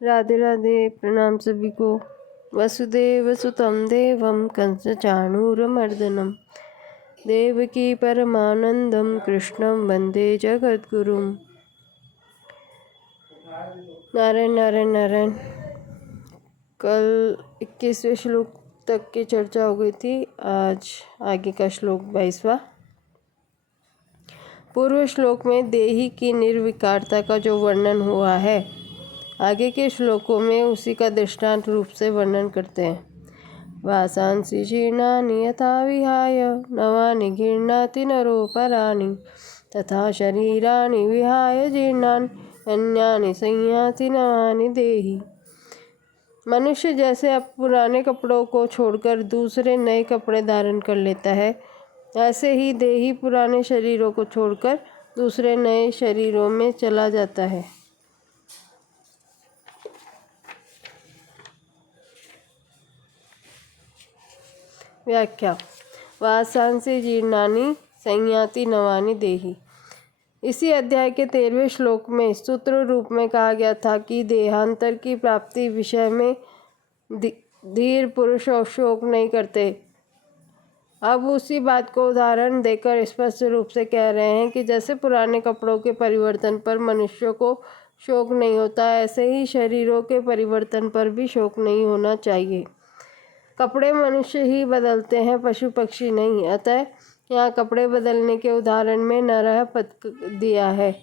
राधे राधे। प्रणाम सभी को। वसुदेव सुतं देवं कंसचाणूरमर्दनं देवकी परमानंदं कृष्णं वंदे जगद्गुरुं। नारायण नारायण नारायण। कल 21वें श्लोक तक की चर्चा हो गई थी। आज आगे का श्लोक 22वां। पूर्व श्लोक में देही की निर्विकारता का जो वर्णन हुआ है, आगे के श्लोकों में उसी का दृष्टांत रूप से वर्णन करते हैं। वासांसि जीर्णानि यथा विहाय नवानि गृह्णाति नरोपराणि तथा शरीराणि विहाय जीर्णानि अन्यानि संयाति नवानि देहि। मनुष्य जैसे अब पुराने कपड़ों को छोड़कर दूसरे नए कपड़े धारण कर लेता है, ऐसे ही देही पुराने शरीरों को छोड़कर दूसरे नए शरीरों में चला जाता है। व्याख्या। वासांसि जीर्णानि संयाति नवानि देहि। इसी अध्याय के 13वें श्लोक में सूत्र रूप में कहा गया था कि देहांतर की प्राप्ति विषय में धीर पुरुष शोक नहीं करते। अब उसी बात को उदाहरण देकर स्पष्ट रूप से कह रहे हैं कि जैसे पुराने कपड़ों के परिवर्तन पर मनुष्यों को शोक नहीं होता, ऐसे ही शरीरों के परिवर्तन पर भी शोक नहीं होना चाहिए। कपड़े मनुष्य ही बदलते हैं, पशु पक्षी नहीं। अतः यहाँ कपड़े बदलने के उदाहरण में नरः पद दिया है।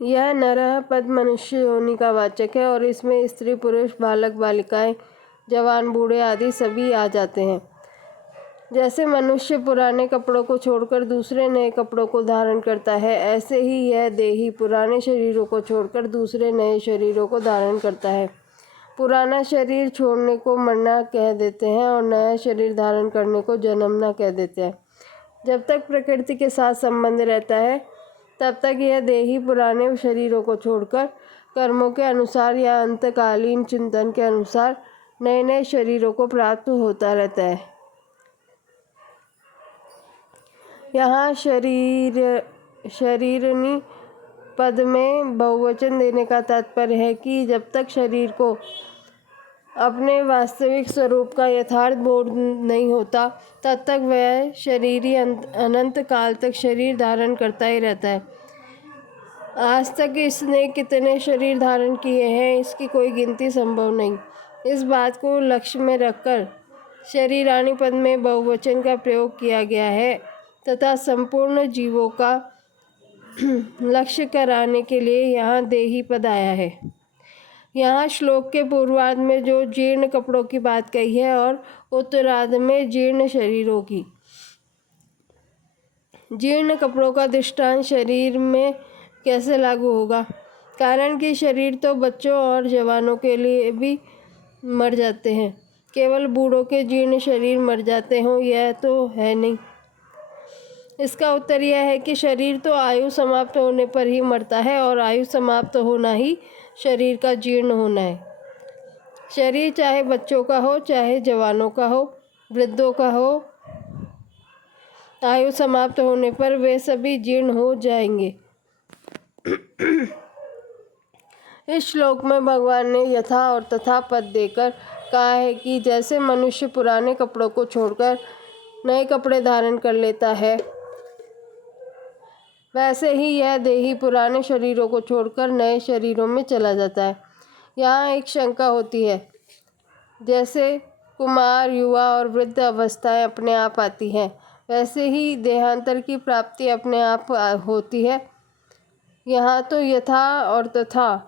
यह नरः पद मनुष्य योनि का वाचक है और इसमें स्त्री पुरुष बालक बालिकाएं जवान बूढ़े आदि सभी आ जाते हैं। जैसे मनुष्य पुराने कपड़ों को छोड़कर दूसरे नए कपड़ों को धारण करता है, ऐसे ही यह देही पुराने शरीरों को छोड़कर दूसरे नए शरीरों को धारण करता है। पुराना शरीर छोड़ने को मरना कह देते हैं और नया शरीर धारण करने को जन्मना कह देते हैं। जब तक प्रकृति के साथ संबंध रहता है, तब तक यह देही पुराने शरीरों को छोड़कर कर्मों के अनुसार या अंतकालीन चिंतन के अनुसार नए नए शरीरों को प्राप्त होता रहता है। यहाँ शरीरनी पद में बहुवचन देने का तात्पर्य है कि जब तक शरीर को अपने वास्तविक स्वरूप का यथार्थ बोध नहीं होता, तब तक वह शरीरी अनंत काल तक शरीर धारण करता ही रहता है। आज तक इसने कितने शरीर धारण किए हैं, इसकी कोई गिनती संभव नहीं। इस बात को लक्ष्य में रखकर शरीराणि पद में बहुवचन का प्रयोग किया गया है तथा संपूर्ण जीवों का लक्ष्य कराने के लिए यहाँ देही पद आया है। यहाँ श्लोक के पूर्वार्ध में जो जीर्ण कपड़ों की बात कही है और उत्तरार्ध में जीर्ण शरीरों की। जीर्ण कपड़ों का दृष्टांत शरीर में कैसे लागू होगा? कारण कि शरीर तो बच्चों और जवानों के लिए भी मर जाते हैं। केवल बूढ़ों के जीर्ण शरीर मर जाते हों, यह तो है नहीं। इसका उत्तर यह है कि शरीर तो आयु समाप्त होने पर ही मरता है और आयु समाप्त होना ही शरीर का जीर्ण होना है। शरीर चाहे बच्चों का हो, चाहे जवानों का हो, वृद्धों का हो, आयु समाप्त होने पर वे सभी जीर्ण हो जाएंगे। इस श्लोक में भगवान ने यथा और तथा पद देकर कहा है कि जैसे मनुष्य पुराने कपड़ों को छोड़कर नए कपड़े धारण कर लेता है, वैसे ही यह देही पुराने शरीरों को छोड़कर नए शरीरों में चला जाता है। यहाँ एक शंका होती है, जैसे कुमार, युवा और वृद्ध अवस्थाएं अपने आप आती हैं, वैसे ही देहांतर की प्राप्ति अपने आप होती है। यहाँ तो यथा और तथा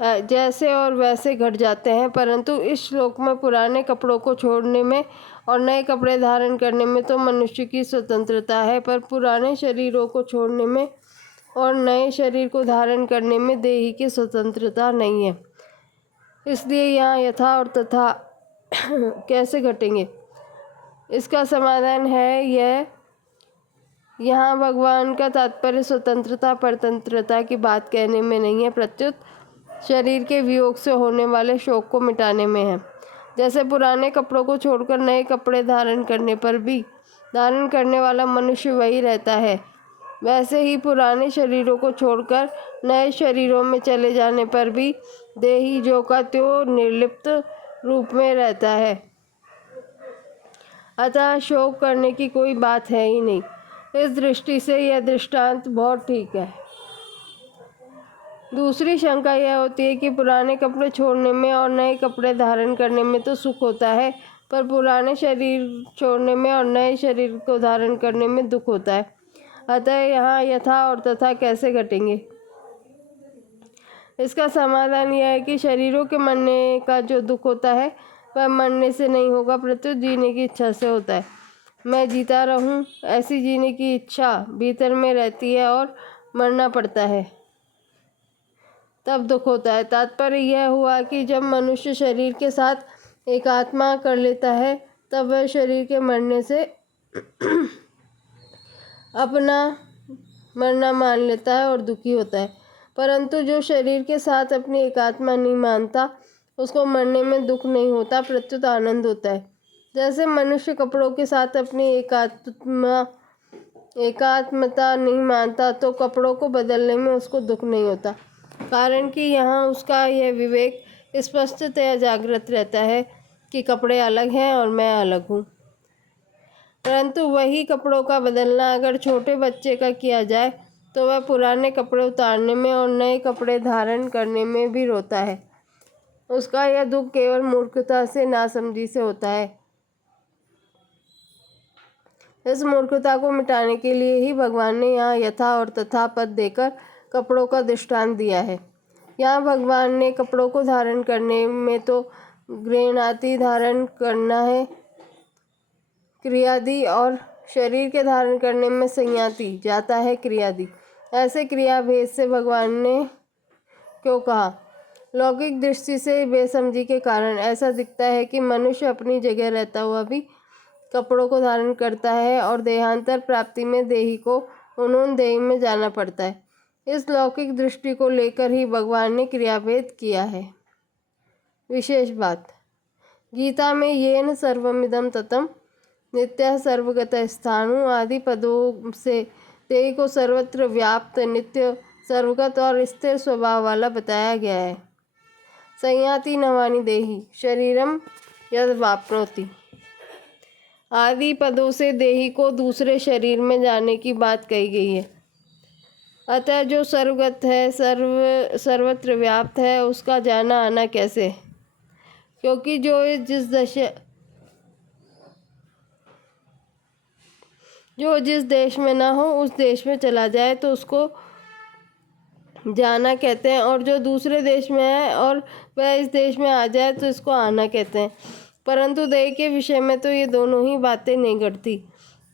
जैसे और वैसे घट जाते हैं, परंतु इस श्लोक में पुराने कपड़ों को छोड़ने में और नए कपड़े धारण करने में तो मनुष्य की स्वतंत्रता है, पर पुराने शरीरों को छोड़ने में और नए शरीर को धारण करने में देही की स्वतंत्रता नहीं है। इसलिए यहाँ यथा और तथा कैसे घटेंगे? इसका समाधान है यहाँ भगवान का तात्पर्य स्वतंत्रता परतंत्रता की बात कहने में नहीं है, प्रत्युत शरीर के वियोग से होने वाले शोक को मिटाने में है। जैसे पुराने कपड़ों को छोड़कर नए कपड़े धारण करने पर भी धारण करने वाला मनुष्य वही रहता है, वैसे ही पुराने शरीरों को छोड़कर नए शरीरों में चले जाने पर भी देही जो का त्यों निर्लिप्त रूप में रहता है। अतः शोक करने की कोई बात है ही नहीं। इस दृष्टि से यह दृष्टांत बहुत ठीक है। दूसरी शंका यह होती है कि पुराने कपड़े छोड़ने में और नए कपड़े धारण करने में तो सुख होता है, पर पुराने शरीर छोड़ने में और नए शरीर को धारण करने में दुख होता है। अतः यहाँ यथा और तथा कैसे घटेंगे? इसका समाधान यह है कि शरीरों के मरने का जो दुख होता है वह मरने से नहीं होगा, प्रत्युत जीने की इच्छा से होता है। मैं जीता रहूं, ऐसी जीने की इच्छा भीतर में रहती है और मरना पड़ता है, तब दुख होता है। तात्पर्य यह हुआ कि जब मनुष्य शरीर के साथ एकात्मा कर लेता है तब वह शरीर के मरने से अपना मरना मान लेता है और दुखी होता है। परंतु जो शरीर के साथ अपनी एकात्मा नहीं मानता उसको मरने में दुख नहीं होता, प्रत्युत आनंद होता है। जैसे मनुष्य कपड़ों के साथ अपनी एकात्मता नहीं मानता तो कपड़ों को बदलने में उसको दुख नहीं होता, कारण कि यहाँ उसका यह विवेक स्पष्टतया जागृत रहता है कि कपड़े अलग हैं और मैं अलग हूँ। परंतु वही कपड़ों का बदलना अगर छोटे बच्चे का किया जाए तो वह पुराने कपड़े उतारने में और नए कपड़े धारण करने में भी रोता है। उसका यह दुख केवल मूर्खता से, नासमझी से होता है। इस मूर्खता को मिटाने के लिए ही भगवान ने यहाँ यथा और तथा पद देकर कपड़ों का दृष्टांत दिया है। यहाँ भगवान ने कपड़ों को धारण करने में तो गृह्णाति धारण करना है क्रियादि, और शरीर के धारण करने में संयाति जाता है क्रियादि। ऐसे क्रिया भेद से भगवान ने क्यों कहा? लौकिक दृष्टि से बेसमझी के कारण ऐसा दिखता है कि मनुष्य अपनी जगह रहता हुआ भी कपड़ों को धारण करता है और देहांतर प्राप्ति में देही को उन्होंने देही में जाना पड़ता है। इस लौकिक दृष्टि को लेकर ही भगवान ने क्रियाभेद किया है। विशेष बात, गीता में येन सर्वमिदं ततं नित्य सर्वगत स्थाणु आदि पदों से देही को सर्वत्र व्याप्त, नित्य, सर्वगत और स्थिर स्वभाव वाला बताया गया है। संयाति नवानि देही शरीरम यद वाप्नोति आदि पदों से देही को दूसरे शरीर में जाने की बात कही गई है। अतः जो सर्वगत है, सर्वत्र व्याप्त है, उसका जाना आना कैसे? क्योंकि जो जिस देश में ना हो उस देश में चला जाए तो उसको जाना कहते हैं, और जो दूसरे देश में है और वह इस देश में आ जाए तो इसको आना कहते हैं। परंतु देह के विषय में तो ये दोनों ही बातें नहीं घटती।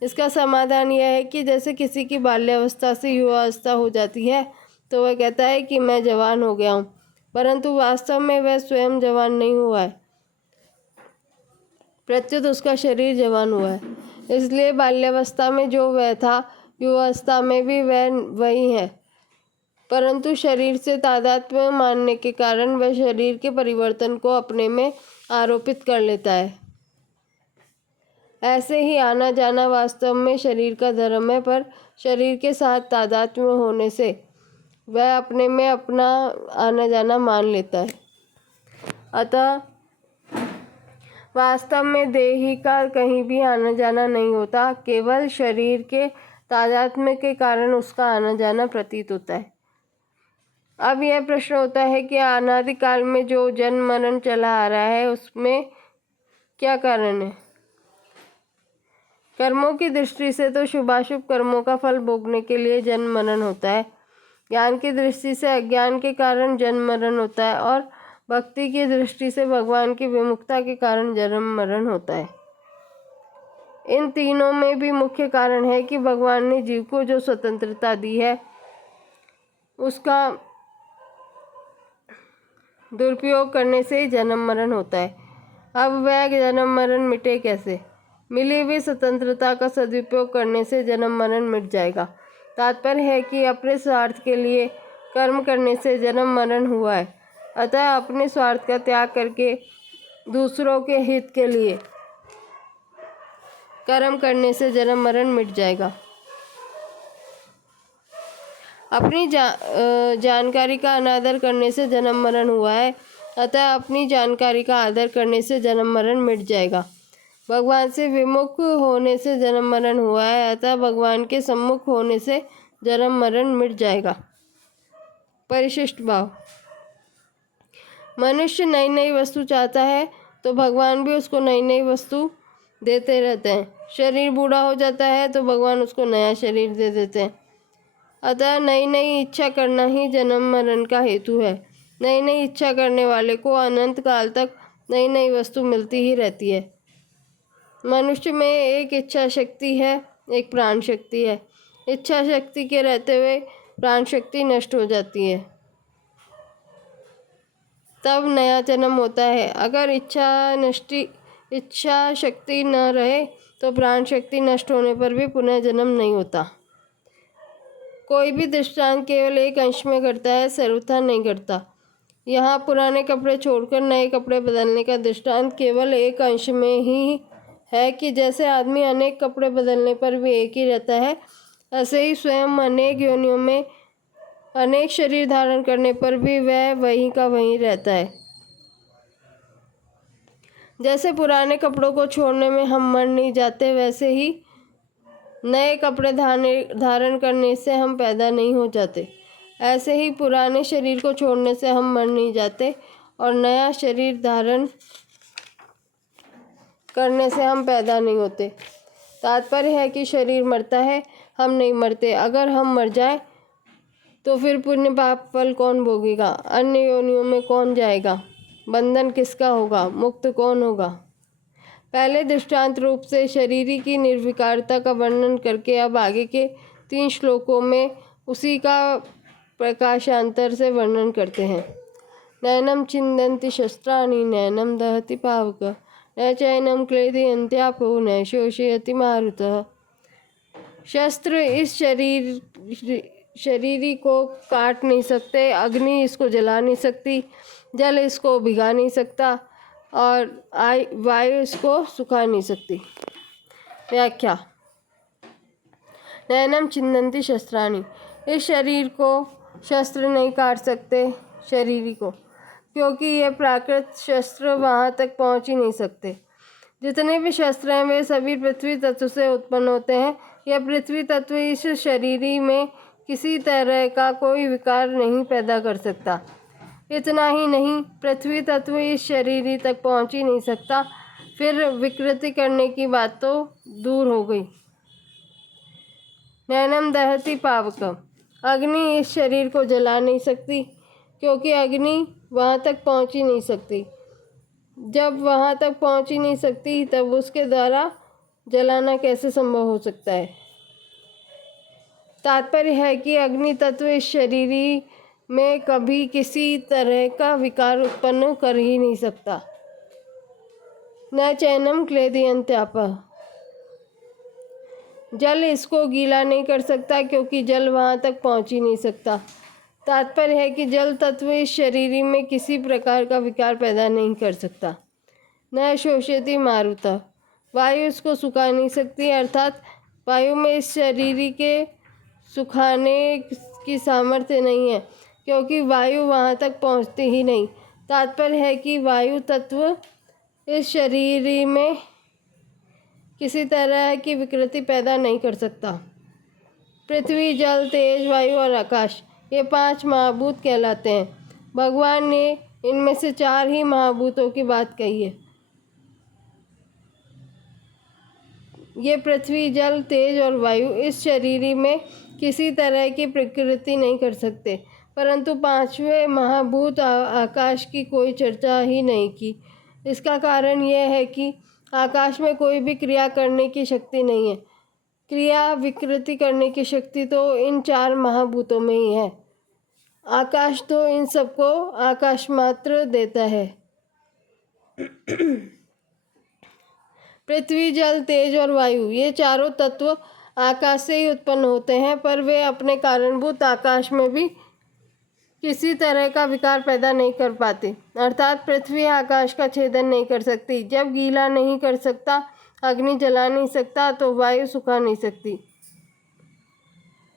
इसका समाधान यह है कि जैसे किसी की बाल्यावस्था से युवावस्था हो जाती है तो वह कहता है कि मैं जवान हो गया हूँ, परंतु वास्तव में वह स्वयं जवान नहीं हुआ है, प्रत्युत उसका शरीर जवान हुआ है। इसलिए बाल्यावस्था में जो वह था युवावस्था में भी वह वही है, परंतु शरीर से तादात्म्य मानने के कारण वह शरीर के परिवर्तन को अपने में आरोपित कर लेता है। ऐसे ही आना जाना वास्तव में शरीर का धर्म है, पर शरीर के साथ तादात्म्य होने से वह अपने में अपना आना जाना मान लेता है। अतः वास्तव में देही का कहीं भी आना जाना नहीं होता, केवल शरीर के तादात्म्य के कारण उसका आना जाना प्रतीत होता है। अब यह प्रश्न होता है कि अनादिकाल में जो जन्म मरण चला आ रहा है उसमें क्या कारण है? कर्मों की दृष्टि से तो शुभाशुभ कर्मों का फल भोगने के लिए जन्म मरण होता है। ज्ञान की दृष्टि से अज्ञान के कारण जन्म मरण होता है, और भक्ति की दृष्टि से भगवान की विमुखता के कारण जन्म मरण होता है। इन तीनों में भी मुख्य कारण है कि भगवान ने जीव को जो स्वतंत्रता दी है उसका दुरुपयोग करने से जन्म मरण होता है। अब वह जन्म मरण मिटे कैसे? मिली हुई स्वतंत्रता का सदुपयोग करने से जन्म मरण मिट जाएगा। तात्पर्य है कि अपने स्वार्थ के लिए कर्म करने से जन्म मरण हुआ है, अतः अपने स्वार्थ का त्याग करके दूसरों के हित के लिए कर्म करने से जन्म मरण मिट जाएगा। अपनी जानकारी का अनादर करने से जन्म मरण हुआ है, अतः अपनी जानकारी का आदर करने से जन्म मरण मिट जाएगा। भगवान से विमुख होने से जन्म मरण हुआ है, अतः भगवान के सम्मुख होने से जन्म मरण मिट जाएगा। परिशिष्ट भाव। मनुष्य नई नई वस्तु चाहता है तो भगवान भी उसको नई नई वस्तु देते रहते हैं। शरीर बूढ़ा हो जाता है तो भगवान उसको नया शरीर दे देते हैं। अतः नई नई इच्छा करना ही जन्म मरण का हेतु है। नई नई इच्छा करने वाले को अनंत काल तक नई नई वस्तु मिलती ही रहती है। मनुष्य में एक इच्छा शक्ति है, एक प्राण शक्ति है। इच्छा शक्ति के रहते हुए प्राण शक्ति नष्ट हो जाती है, तब नया जन्म होता है। अगर इच्छा शक्ति न रहे तो प्राण शक्ति नष्ट होने पर भी पुनः जन्म नहीं होता। कोई भी दृष्टांत केवल एक अंश में घटता है, सर्वथा नहीं घटता। यहाँ पुराने कपड़े छोड़कर नए कपड़े बदलने का दृष्टांत केवल एक अंश में ही है कि जैसे आदमी अनेक कपड़े बदलने पर भी एक ही रहता है, ऐसे ही स्वयं अनेक योनियों में अनेक शरीर धारण करने पर भी वह वहीं का वहीं रहता है। जैसे पुराने कपड़ों को छोड़ने में हम मर नहीं जाते, वैसे ही नए कपड़े धारण करने से हम पैदा नहीं हो जाते। ऐसे ही पुराने शरीर को छोड़ने से हम मर नहीं जाते और नया शरीर धारण करने से हम पैदा नहीं होते। तात्पर्य है कि शरीर मरता है, हम नहीं मरते। अगर हम मर जाएं तो फिर पुण्य पाप फल कौन भोगेगा? अन्य योनियों में कौन जाएगा? बंधन किसका होगा? मुक्त कौन होगा? पहले दृष्टांत रूप से शरीरी की निर्विकारता का वर्णन करके अब आगे के 3 श्लोकों में उसी का प्रकाशांतर से वर्णन करते हैं। नैनम छिन्दन्ति शस्त्राणि नैनम दहति पावक न चैनम क्लेदयन्त्यापो न शोषयति मारुतः। शस्त्र इस शरीरी को काट नहीं सकते, अग्नि इसको जला नहीं सकती, जल इसको भिगा नहीं सकता और वायु इसको सुखा नहीं सकती। व्याख्या। नैनम छिन्दन्ति शस्त्राणि, इस शरीर को शस्त्र नहीं काट सकते शरीरी को, क्योंकि ये प्राकृत शस्त्र वहाँ तक पहुँच ही नहीं सकते। जितने भी शस्त्र हैं वे सभी पृथ्वी तत्व से उत्पन्न होते हैं। यह पृथ्वी तत्व इस शरीरी में किसी तरह का कोई विकार नहीं पैदा कर सकता। इतना ही नहीं, पृथ्वी तत्व इस शरीरी तक पहुँच ही नहीं सकता, फिर विकृति करने की बात तो दूर हो गई। नैनम दहति पावक, अग्नि इस शरीर को जला नहीं सकती, क्योंकि अग्नि वहाँ तक पहुँच ही नहीं सकती। जब वहाँ तक पहुँच ही नहीं सकती तब उसके द्वारा जलाना कैसे संभव हो सकता है? तात्पर्य है कि अग्नि तत्व इस शरीरी में कभी किसी तरह का विकार उत्पन्न कर ही नहीं सकता। न चैनम क्लेदयन्त्यापः, जल इसको गीला नहीं कर सकता, क्योंकि जल वहाँ तक पहुँच ही नहीं सकता। तात्पर्य है कि जल तत्व इस शरीरी में किसी प्रकार का विकार पैदा नहीं कर सकता। न शोषयति मारुतः, वायु इसको सुखा नहीं सकती, अर्थात वायु में इस शरीरी के सुखाने की सामर्थ्य नहीं है, क्योंकि वायु वहाँ तक पहुँचती ही नहीं। तात्पर्य है कि वायु तत्व इस शरीर में किसी तरह की विकृति पैदा नहीं कर सकता। पृथ्वी, जल, तेज, वायु और आकाश, ये 5 महाभूत कहलाते हैं। भगवान ने इनमें से 4 ही महाभूतों की बात कही है। ये पृथ्वी, जल, तेज और वायु इस शरीरी में किसी तरह की प्रकृति नहीं कर सकते, परंतु 5वें महाभूत आकाश की कोई चर्चा ही नहीं की। इसका कारण यह है कि आकाश में कोई भी क्रिया करने की शक्ति नहीं है। क्रिया विकृति करने की शक्ति तो इन 4 महाभूतों में ही है। आकाश तो इन सबको आकाश मात्र देता है। पृथ्वी, जल, तेज और वायु, ये चारों तत्व आकाश से ही उत्पन्न होते हैं, पर वे अपने कारणभूत आकाश में भी किसी तरह का विकार पैदा नहीं कर पाते। अर्थात पृथ्वी आकाश का छेदन नहीं कर सकती। जब गीला नहीं कर सकता, अग्नि जला नहीं सकता, तो वायु सुखा नहीं सकती।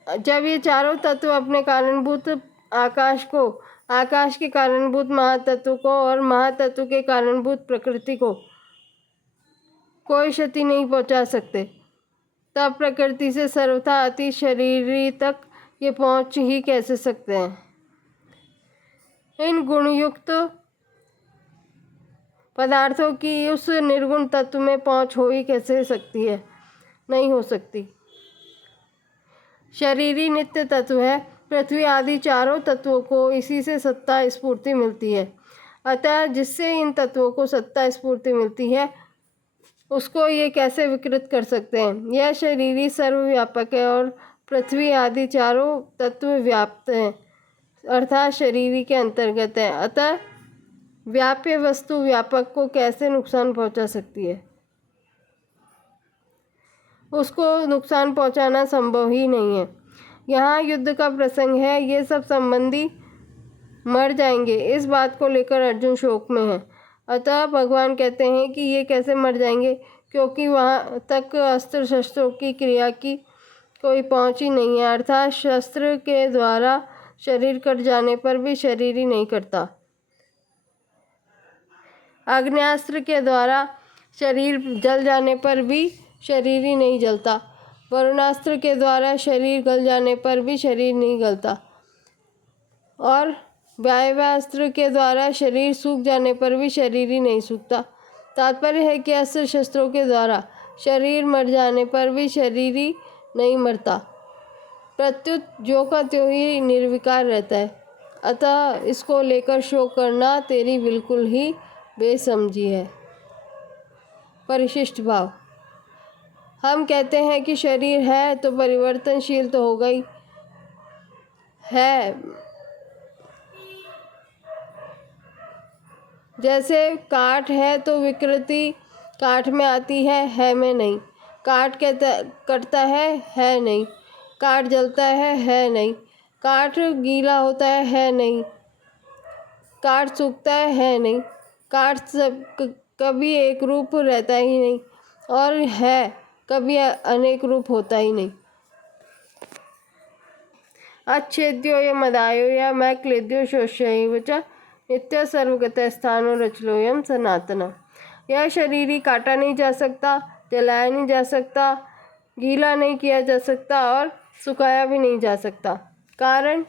जब ये चारों तत्व अपने कारणभूत आकाश को, आकाश के कारणभूत महातत्व को और महातत्व के कारणभूत प्रकृति को कोई क्षति नहीं पहुंचा सकते, तब प्रकृति से सर्वथा अति शरीरी तक ये पहुंच ही कैसे सकते हैं। इन गुणयुक्त पदार्थों की उस निर्गुण तत्व में पहुंच हो ही कैसे सकती है, नहीं हो सकती। शरीरी नित्य तत्व है। पृथ्वी आदि चारों तत्वों को इसी से सत्ता स्फूर्ति मिलती है। अतः जिससे इन तत्वों को सत्ता स्फूर्ति मिलती है उसको ये कैसे विकृत कर सकते हैं। यह शरीरी सर्वव्यापक है और पृथ्वी आदि चारों तत्व व्याप्त हैं, अर्थात शरीरी के अंतर्गत है। अतः व्याप्य वस्तु व्यापक को कैसे नुकसान पहुंचा सकती है, उसको नुकसान पहुंचाना संभव ही नहीं है। यहाँ युद्ध का प्रसंग है, ये सब संबंधी मर जाएंगे, इस बात को लेकर अर्जुन शोक में है। अतः भगवान कहते हैं कि ये कैसे मर जाएंगे, क्योंकि वहाँ तक अस्त्र शस्त्रों की क्रिया की कोई पहुँच ही नहीं है। अर्थात शस्त्र के द्वारा शरीर कट जाने पर भी शरीर ही नहीं कटता, आग्नेयास्त्र के द्वारा शरीर जल जाने पर भी शरीर ही नहीं जलता, वरुणास्त्र के द्वारा शरीर गल जाने पर भी शरीर नहीं गलता, और वायव्यास्त्र के द्वारा शरीर सूख जाने पर भी शरीर ही नहीं सूखता। तात्पर्य है कि अस्त्र शस्त्रों के द्वारा शरीर मर जाने पर भी शरीर ही नहीं मरता, प्रत्युत जो का त्यों ही निर्विकार रहता है। अतः इसको लेकर शोक करना तेरी बिल्कुल ही बेसमझी है। परिशिष्ट भाव। हम कहते हैं कि शरीर है तो परिवर्तनशील तो होगा ही है। जैसे काठ है तो विकृति काठ में आती है में नहीं। काठ कटता है नहीं। काठ जलता है नहीं। काठ गीला होता है नहीं। काठ सूखता है नहीं। काठ सब कभी एक रूप रहता ही नहीं और है कभी अनेक रूप होता ही नहीं। अच्छेद्यो यमदायो या मैं क्लेद्यो शोष्यैव च नित्य सर्वगतः स्थानो रचलोयम सनातन। यह शरीर ही काटा नहीं जा सकता, जलाया नहीं जा सकता, गीला नहीं किया जा सकता और सुखाया भी नहीं जा सकता, कारण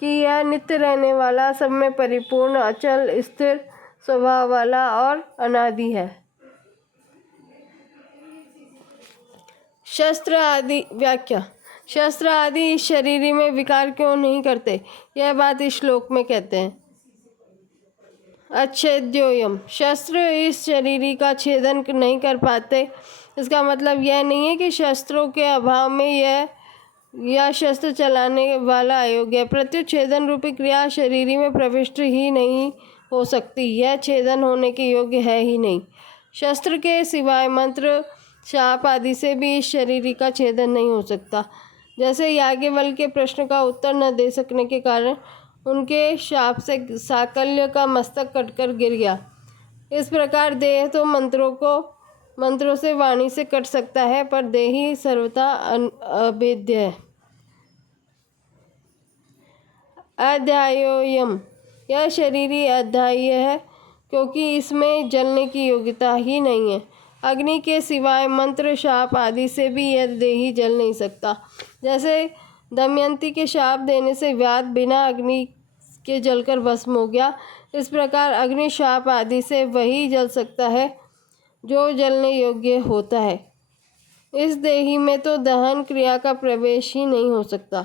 कि यह नित्य रहने वाला, सब में परिपूर्ण, अचल स्थिर स्वभाव वाला और अनादि है। शस्त्र आदि व्याख्या। शस्त्र आदि इस शरीर में विकार क्यों नहीं करते, यह बात इस श्लोक में कहते हैं। अच्छेद्योयम, शस्त्र इस शरीर का छेदन नहीं कर पाते। इसका मतलब यह नहीं है कि शस्त्रों के अभाव में यह शस्त्र चलाने वाला अयोग्य है। प्रत्युत छेदन रूपी क्रिया शरीर में प्रविष्ट ही नहीं हो सकती, यह छेदन होने के योग्य है ही नहीं। शस्त्र के सिवाय मंत्र, शाप आदि से भी इस शरीर का छेदन नहीं हो सकता। जैसे याज्ञवल्क्य के प्रश्न का उत्तर न दे सकने के कारण उनके शाप से साकल्य का मस्तक कटकर गिर गया, इस प्रकार देह तो मंत्रों से, वाणी से कट सकता है, पर देह ही सर्वथा अभेद्य है। अध्यायोयम, यह शरीर अध्याय है क्योंकि इसमें जलने की योग्यता ही नहीं है। अग्नि के सिवाय मंत्र, शाप आदि से भी यह देही जल नहीं सकता। जैसे दमयंती के शाप देने से व्याध बिना अग्नि के जलकर भस्म हो गया, इस प्रकार अग्नि शाप आदि से वही जल सकता है जो जलने योग्य होता है। इस देही में तो दहन क्रिया का प्रवेश ही नहीं हो सकता।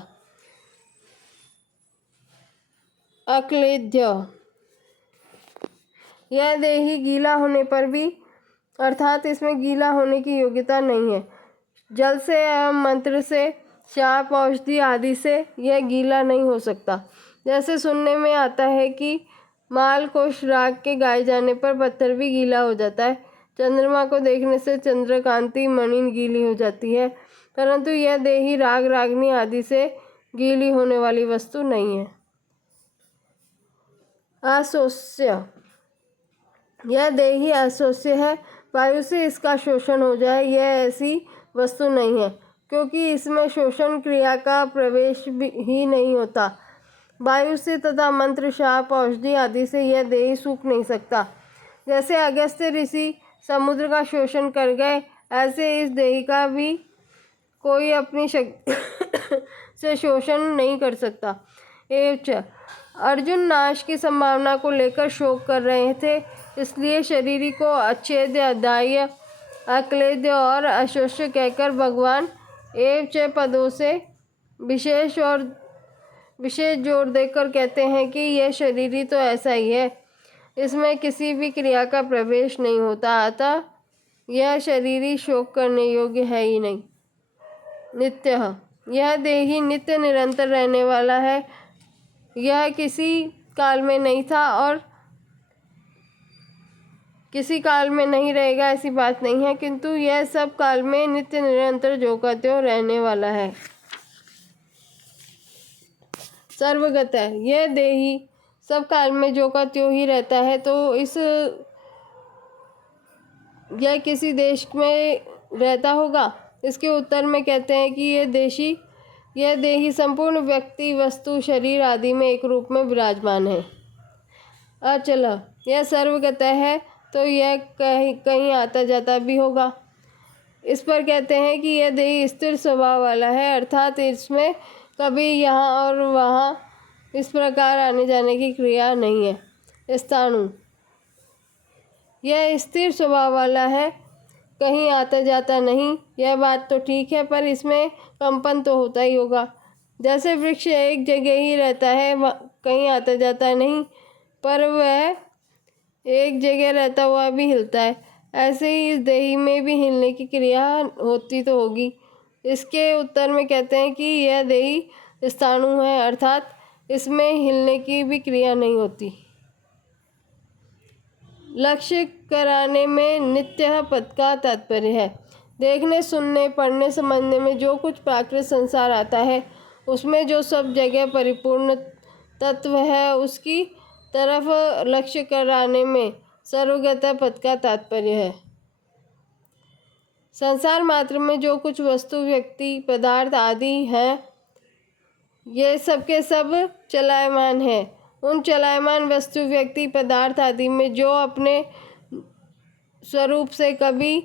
अक्लेद्य, यह देही गीला होने पर भी, अर्थात इसमें गीला होने की योग्यता नहीं है। जल से एवं मंत्र से, शाप औषधि आदि से यह गीला नहीं हो सकता। जैसे सुनने में आता है कि माल को श्राग के गाए जाने पर पत्थर भी गीला हो जाता है। चंद्रमा को देखने से चंद्रकांति मणि गीली हो जाती है, परंतु यह देही राग, रागनी आदि से गीली होने वाली वस्तु नहीं है। असोस्य, यह देही असोस्य है, वायु से इसका शोषण हो जाए, यह ऐसी वस्तु नहीं है। क्योंकि इसमें शोषण क्रिया का प्रवेश ही नहीं होता। वायु से तथा मंत्र, शाप, औषधि आदि से यह देह सूख नहीं सकता। जैसे अगस्त्य ऋषि समुद्र का शोषण कर गए, ऐसे इस देह का भी कोई अपनी शक्ति से शोषण नहीं कर सकता। एवं अर्जुन नाश की संभावना को लेकर शोक कर रहे थे, इसलिए शरीर को अच्छेद्य, अदाह्य, अक्लेद्य और अशोष्य कहकर भगवान एवं पदों से विशेष जोर देकर कहते हैं कि यह शरीर ही तो ऐसा ही है, इसमें किसी भी क्रिया का प्रवेश नहीं होता, अतः यह शरीर ही शोक करने योग्य है ही नहीं। नित्यः, यह देह ही नित्य निरंतर रहने वाला है। यह किसी काल में नहीं था और किसी काल में नहीं रहेगा, ऐसी बात नहीं है, किंतु यह सब काल में नित्य निरंतर जो का त्यों रहने वाला है। सर्वगत है, यह देही सब काल में जो का त्यों ही रहता है, तो यह किसी देश में रहता होगा। इसके उत्तर में कहते हैं कि यह देही संपूर्ण व्यक्ति, वस्तु, शरीर आदि में एक रूप में विराजमान है। अचल, यह सर्वगत है, तो यह कहीं आता जाता भी होगा। इस पर कहते हैं कि यह देह स्थिर स्वभाव वाला है, अर्थात इसमें कभी यहाँ और वहाँ इस प्रकार आने जाने की क्रिया नहीं है। स्थाणु, यह स्थिर स्वभाव वाला है, कहीं आता जाता नहीं। यह बात तो ठीक है, पर इसमें कंपन तो होता ही होगा। जैसे वृक्ष एक जगह ही रहता है, कहीं आता जाता नहीं, पर वह एक जगह रहता हुआ भी हिलता है, ऐसे ही इस देही में भी हिलने की क्रिया होती तो होगी। इसके उत्तर में कहते हैं कि यह देही स्थाणु है, अर्थात इसमें हिलने की भी क्रिया नहीं होती। लक्ष्य कराने में नित्य पद का तात्पर्य है। देखने, सुनने, पढ़ने, समझने में जो कुछ प्राकृत संसार आता है, उसमें जो सब जगह परिपूर्ण तत्व है, उसकी तरफ लक्ष्य कराने में सर्वगत पद का तात्पर्य है। संसार मात्र में जो कुछ वस्तु, व्यक्ति, पदार्थ आदि हैं, ये सब के सब चलायमान है। उन चलायमान वस्तु, व्यक्ति, पदार्थ आदि में जो अपने स्वरूप से कभी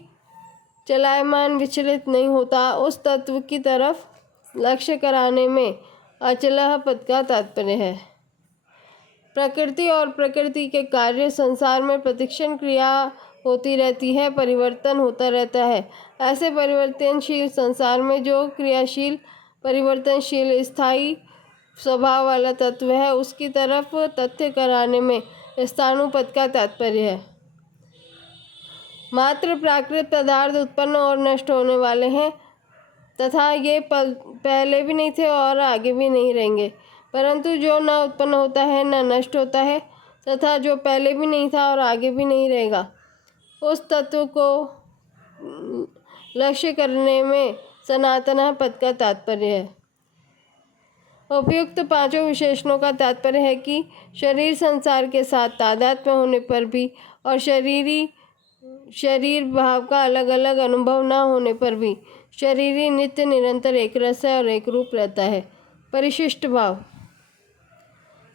चलायमान विचलित नहीं होता, उस तत्व की तरफ लक्ष्य कराने में अचलः पद का तात्पर्य है। प्रकृति और प्रकृति के कार्य, संसार में प्रतिक्षण क्रिया होती रहती है, परिवर्तन होता रहता है। ऐसे परिवर्तनशील संसार में जो क्रियाशील, परिवर्तनशील, स्थायी स्वभाव वाला तत्व है, उसकी तरफ तथ्य कराने में स्थाणु पद का तात्पर्य है। मात्र प्राकृत पदार्थ उत्पन्न और नष्ट होने वाले हैं, तथा ये पहले भी नहीं थे और आगे भी नहीं रहेंगे। परंतु जो न उत्पन्न होता है, न नष्ट होता है, तथा जो पहले भी नहीं था और आगे भी नहीं रहेगा, उस तत्व को लक्ष्य करने में सनातन पद का तात्पर्य है। उपयुक्त पांचों विशेषणों का तात्पर्य है कि शरीर संसार के साथ तादात्म्य होने पर भी और शरीर भाव का अलग अलग अनुभव न होने पर भी शरीर नित्य निरंतर एक रस है और एक रूप रहता है। परिशिष्ट भाव।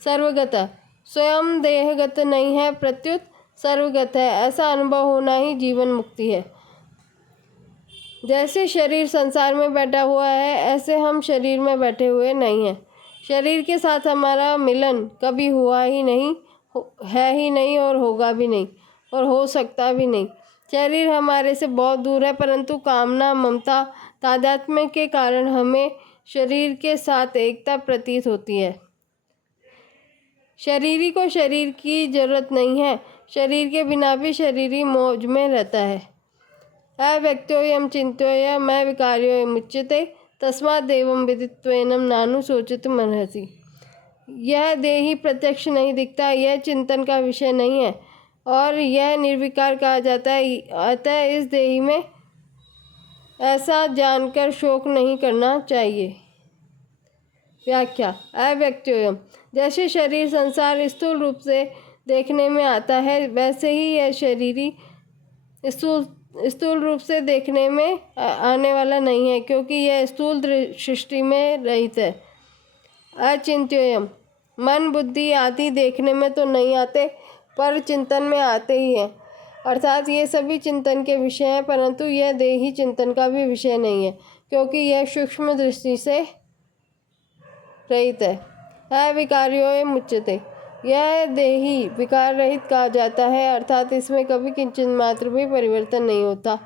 सर्वगत, स्वयं देहगत नहीं है, प्रत्युत सर्वगत है, ऐसा अनुभव होना ही जीवन मुक्ति है। जैसे शरीर संसार में बैठा हुआ है, ऐसे हम शरीर में बैठे हुए नहीं हैं। शरीर के साथ हमारा मिलन कभी हुआ ही नहीं, है ही नहीं और होगा भी नहीं और हो सकता भी नहीं। शरीर हमारे से बहुत दूर है, परंतु कामना, ममता, तादात्म्य के कारण हमें शरीर के साथ एकता प्रतीत होती है। शरीरी को शरीर की जरूरत नहीं है, शरीर के बिना भी शरीरी मौज में रहता है। अव्यक्तोयम चिंत्योय मैं विकार्यो मुच्यते तस्मात् देवं विदित्वेनं नानु शोचितुम् अर्हसि। यह देही प्रत्यक्ष नहीं दिखता, यह चिंतन का विषय नहीं है और यह निर्विकार कहा जाता है। अतः इस देही में ऐसा जानकर शोक नहीं करना चाहिए। व्याख्या। अव्यक्तोयम, जैसे शरीर संसार स्थूल रूप से देखने में आता है, वैसे ही यह शरीरी स्थूल स्थूल रूप से देखने में आने वाला नहीं है, क्योंकि यह स्थूल सृष्टि में रहित है। अचिंत्यम, मन बुद्धि आदि देखने में तो नहीं आते, पर चिंतन में आते ही हैं। अर्थात ये सभी चिंतन के विषय हैं, परंतु यह देही चिंतन का भी विषय नहीं है, क्योंकि यह सूक्ष्म दृष्टि से रहित है। अविकार्यो मुच्यते, यह देही विकार रहित कहा जाता है, अर्थात इसमें कभी किंचित मात्र भी परिवर्तन नहीं होता।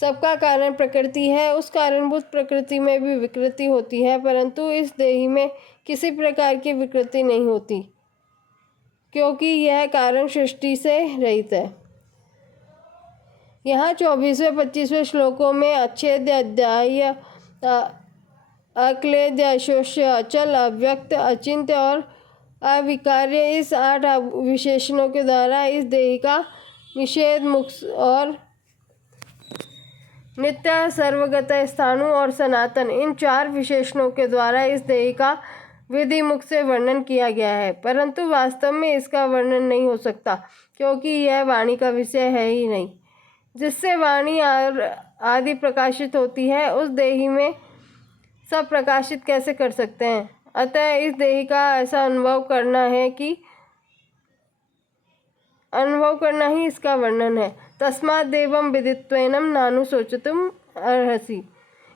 सबका कारण प्रकृति है, उस कारणभूत प्रकृति में भी विकृति होती है, परंतु इस देही में किसी प्रकार की विकृति नहीं होती, क्योंकि यह कारण सृष्टि से रहित है। यहाँ 24वें-25वें श्लोकों में अच्छेद्य, अध्याय, अक्लेद्य, अशोष्य, अचल, अव्यक्त, अचिंत्य और अविकार्य, इस 8 विशेषणों के द्वारा इस देही का निषेध, मुक्त और नित्य, सर्वगत, स्थाणु और सनातन, इन 4 विशेषणों के द्वारा इस देही का विधि मुख से वर्णन किया गया है, परंतु वास्तव में इसका वर्णन नहीं हो सकता, क्योंकि यह वाणी का विषय है ही नहीं। जिससे वाणी आदि प्रकाशित होती है, उस देही में सब प्रकाशित कैसे कर सकते हैं। अतः इस देही का ऐसा अनुभव करना ही इसका वर्णन है। तस्मात् देवं विदित्वैनं नानु शोचितुम् अर्हसि,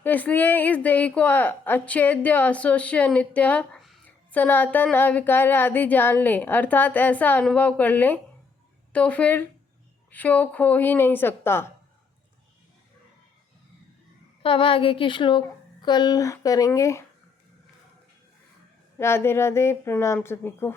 इसलिए इस देही को अच्छेद्य, अशोष्य, नित्य, सनातन, अविकार्य आदि जान ले, अर्थात ऐसा अनुभव कर ले, तो फिर शोक हो ही नहीं सकता। अब आगे की श्लोक कल करेंगे। राधे राधे, प्रणाम सभी को।